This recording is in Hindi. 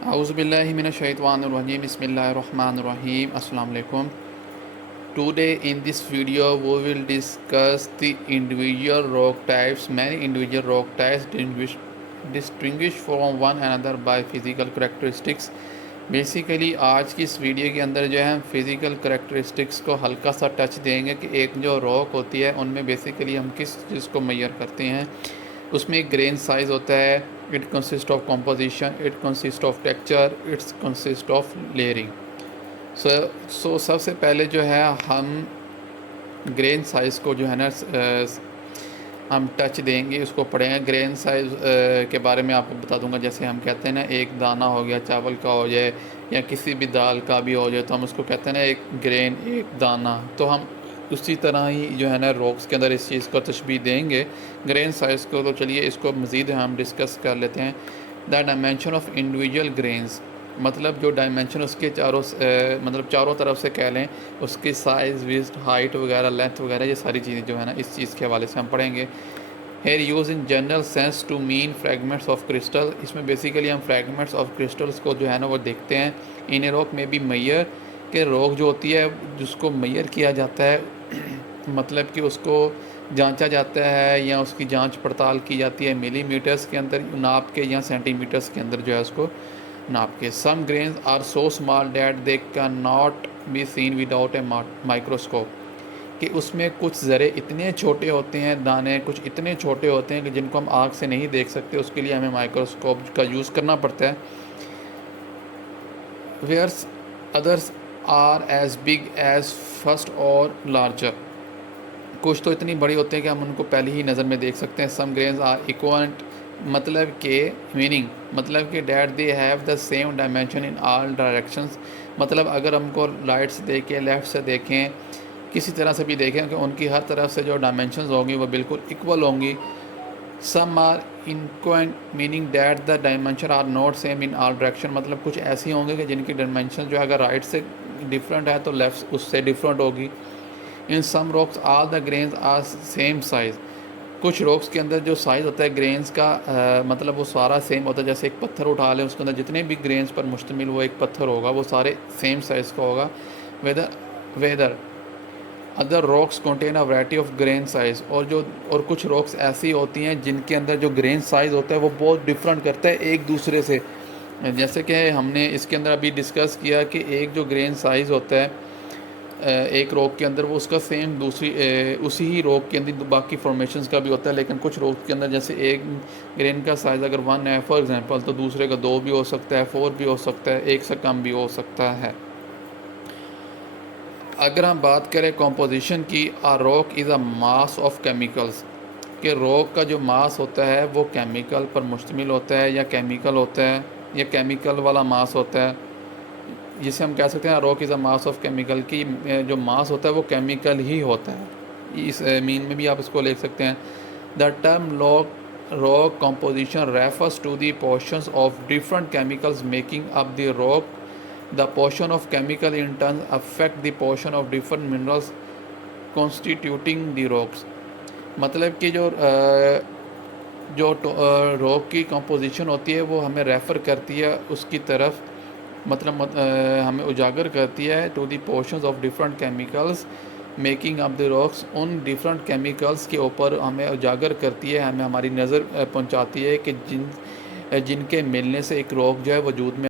Auzubillahiminash-shaytanir-rajim. Bismillahir-rahmanir-rahim. Assalamu alaikum. Today in this video we will discuss the individual rock types. Many individual rock types distinguish from one another by physical characteristics. Basically आज की इस वीडियो के अंदर जो है हम फिज़िकल करेक्टरिस्टिक्स को हल्का सा टच देंगे कि एक जो रॉक होती है उनमें बेसिकली हम किस चीज़ को मेजर करते हैं। उसमें एक ग्रेन साइज़ होता है, it consist of composition, it consist of texture, it's consist of layering. So सबसे पहले जो है हम ग्रेन साइज़ को जो है ना हम टच देंगे, उसको पढ़ेंगे। ग्रेन साइज़ के बारे में आपको बता दूंगा। जैसे हम कहते हैं ना, एक दाना हो गया, चावल का हो जाए या किसी भी दाल का भी हो जाए, तो हम उसको कहते हैं ना एक ग्रेन, एक दाना। तो हम उसी तरह ही जो है ना रॉक्स के अंदर इस चीज़ को तशबीह देंगे ग्रेन साइज़ को। तो चलिए इसको मज़ीद हम डिस्कस कर लेते हैं। The dimension of individual grains, मतलब जो डायमेंशन उसके मतलब चारों तरफ से कह लें, उसकी साइज़, विड्थ, हाइट वगैरह, लेंथ वगैरह, ये सारी चीज़ें जो है ना इस चीज़ के हवाले से हम पढ़ेंगे। Here use in general sense to mean fragments of crystal. इसमें बेसिकली हम फ्रैगमेंट्स ऑफ क्रिस्टल्स को जो है ना वो देखते हैं। इन ए रॉक में भी मैयर के रॉक जो होती है जिसको मैयर किया जाता है मतलब कि उसको जांचा जाता है या उसकी जांच पड़ताल की जाती है मिलीमीटर्स के अंदर नाप के या सेंटीमीटर्स के अंदर जो है उसको नाप के। Some grains are so small that they can not be seen without a microscope, कि उसमें कुछ ज़रे इतने छोटे होते हैं, दाने कुछ इतने छोटे होते हैं कि जिनको हम आँख से नहीं देख सकते, उसके लिए हमें माइक्रोस्कोप का यूज़ करना पड़ता है। Whereas others are as big as fist और लार्जर, कुछ तो इतनी बड़ी होते हैं कि हम उनको पहली ही नज़र में देख सकते हैं। सम ग्रेन्स आर इक्वलेंट, मतलब के मीनिंग मतलब कि that they have the same dimension in all directions, मतलब अगर हमको राइट से देखें, लेफ़्ट से देखें, किसी तरह से भी देखें कि उनकी हर तरफ से जो डायमेंशंस होंगी वो बिल्कुल इक्वल होंगी। Some are inequant, meaning that the dimension are not same in all direction, मतलब कुछ ऐसी होंगे कि जिनकी डायमेंशन जो है अगर राइट से डिफरेंट है तो लेफ़्ट उससे डिफरेंट होगी। In some rocks all the grains are same size, कुछ रॉक्स के अंदर जो साइज़ होता है ग्रेन्स का मतलब वो सारा सेम होता है। जैसे एक पत्थर उठा लें, उसके अंदर जितने भी ग्रेन्स पर मुश्तमिल वो एक पत्थर होगा, वो सारे सेम साइज़ का होगा। Whether other rocks contain a variety of grain size, और कुछ रॉक्स ऐसी होती हैं जिनके अंदर जो ग्रेन साइज़ होता है वो बहुत डिफरेंट करता है एक दूसरे से। जैसे कि हमने इसके अंदर अभी डिस्कस किया कि एक जो ग्रेन साइज़ होता है एक रॉक के अंदर, वो उसका सेम उसी ही रॉक के अंदर बाकी फॉर्मेशंस का भी होता है। लेकिन कुछ रॉक के अंदर जैसे एक ग्रेन का साइज़ अगर 1 है फॉर एग्जांपल, तो दूसरे का 2 भी हो सकता है, 4 भी हो सकता है, 1 से कम भी हो सकता है। अगर हम बात करें कंपोजिशन की, a rock is a mass of chemicals, कि रॉक का जो मास होता है वो केमिकल पर मुश्तमिल होता है या केमिकल होता है या केमिकल वाला मास होता है, जिसे हम कह सकते हैं rock is a mass of chemical, की जो मास होता है वो केमिकल ही होता है। इस मीन में भी आप इसको लिख सकते हैं। The term rock composition refers to the portions of different chemicals making up the rock. The portion of chemical in turn affect the portion of different minerals constituting the rocks, मतलब कि जो रॉक की कंपोजिशन होती है वो हमें रेफ़र करती है उसकी तरफ, मतलब हमें उजागर करती है to the portions of different chemicals making up the rocks, उन डिफरेंट केमिकल्स के ऊपर हमें उजागर करती है, हमें हमारी नज़र पहुंचाती है कि जिनके मिलने से एक रॉक जो है वजूद में